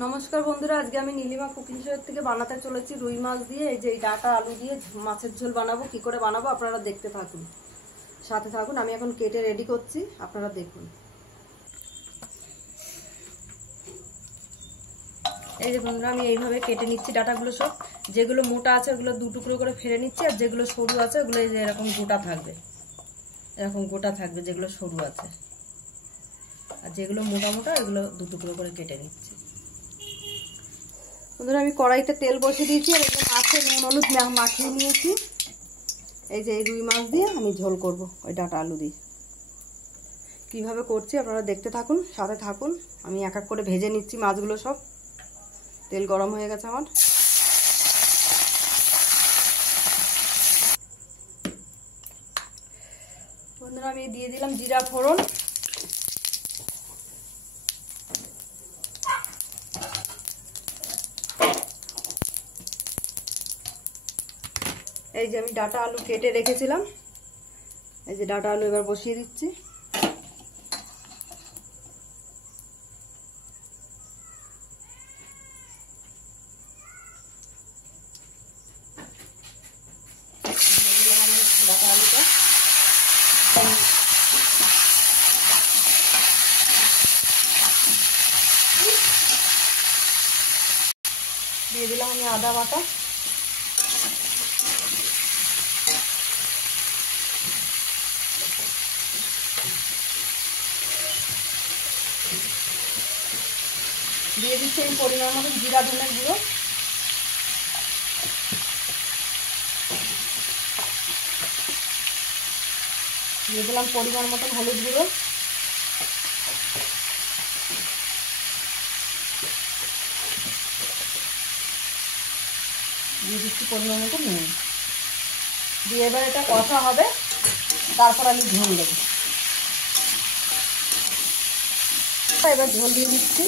নমস্কার বন্ধুরা, আজকে আমি নীলিমা কুকিং শো থেকে বানাতে চলেছি রুই মাছ দিয়ে এই যে ডাটা আলু দিয়ে মাছের ঝোল বানাবো। কি করে বানাবো আপনারা দেখতে থাকুন, সাথে থাকুন। আমি এখন কেটে রেডি করছি, আপনারা দেখুন। এই যে বন্ধুরা, আমি এইভাবে কেটে নিচ্ছি ডাটাগুলো সব। যেগুলো মোটা আছে ওগুলো দু টুকরো করে ফেলে নিচ্ছি, আর যেগুলো সরু আছে ওগুলো এই যে এরকম গোটা থাকবে, এরকম গোটা থাকবে যেগুলো সরু আছে, আর যেগুলো মোটা মোটা এগুলো দু টুকরো করে কেটে নিচ্ছি। বন্ধুরা, আমি কড়াইতে তেল বসিয়ে দিয়েছি, আর একদম মাছে নুন হলুদ মাখিয়ে নিয়েছি। এই যে এই রুই মাছ দিয়ে আমি ঝোল করব ওই ডাটা আলু দিয়ে। কিভাবে করছি আপনারা দেখতে থাকুন, সাথে থাকুন। আমি এক এক করে ভেজে নিচ্ছি মাছগুলো সব। তেল গরম হয়ে গেছে আমার। বন্ধুরা, আমি দিয়ে দিলাম জিরা ফোড়ন। এই যে আমি ডাটা আলু কেটে রেখেছিলাম, এই যে ডাটা আলু এবার বসিয়ে দিচ্ছি। ডাটা আলুটা দিয়ে দিলাম আমি আদা বাটা, দিয়ে দিচ্ছি এই পরিমাণ মতো জিরা ধনের গুঁড়ো, দিয়ে দিলাম পরিমাণ মতন হলুদ গুঁড়ো, দিয়ে দিচ্ছি পরিমাণ মতো নুন। দিয়ে এবার এটা কষা হবে, তারপর আমি ঝোল দেবো। এবার ঝোল দিয়ে দিচ্ছি,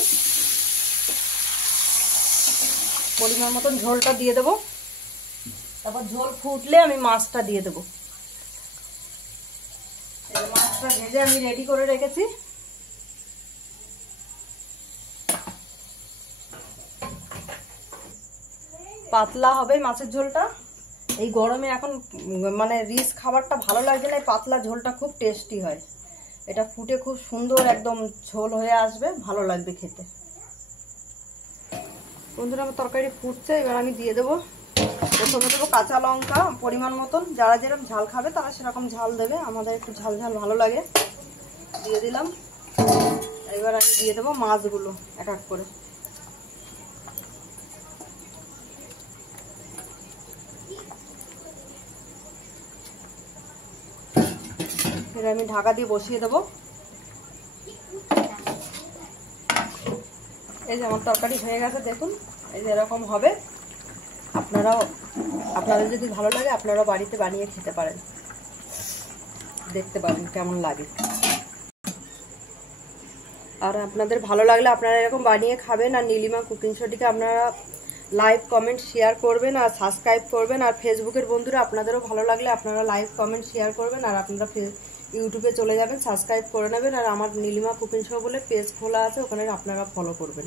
পরিমাণ মতন ঝোলটা দিয়ে দেবো। তারপর ঝোল ফুটলে আমি মাছটা দিয়ে দেবো। মাছটা ভেজে আমি রেডি করে রেখেছি। পাতলা হবে মাছের ঝোলটা। এই গরমে এখন মানে রিচ খাবারটা ভালো লাগছে না, পাতলা ঝোলটা খুব টেস্টি হয়। এটা ফুটে খুব সুন্দর একদম ঝোল হয়ে আসবে, ভালো লাগবে খেতে। বন্ধুরা, আমার তরকারি ফুটছে, এবার আমি দিয়ে দেবো। প্রথমে দেবো কাঁচা লঙ্কা পরিমাণ মতন। যারা যেরকম ঝাল খাবে তারা সেরকম ঝাল দেবে, আমাদের একটু ঝাল ঝাল ভালো লাগে। দিয়ে দিলাম। এবার আমি দিয়ে দেবো মাছগুলো এক এক করে। এবার আমি ঢাকা দিয়ে বসিয়ে দেবো। এই যে আমার তরকারি হয়ে গেছে, দেখুন এই যে এরকম হবে। আপনাদের যদি ভালো লাগে আপনারাও বাড়িতে বানিয়ে খেতে পারেন, দেখতে পাবেন কেমন লাগে। আর আপনাদের ভালো লাগলে আপনারা এরকম বানিয়ে খাবেন। আর নীলিমা কুকিং শোটিকে আপনারা লাইক কমেন্ট শেয়ার করবেন আর সাবস্ক্রাইব করবেন। আর ফেসবুকের বন্ধুরা আপনাদেরও ভালো লাগলে আপনারা লাইক কমেন্ট শেয়ার করবেন। আর আপনারা ইউটিউবে চলে যাবেন, সাবস্ক্রাইব করে নেবেন। আর আমার নীলিমা কুকিং শো বলে পেজ খোলা আছে, ওখানে আপনারা ফলো করবেন।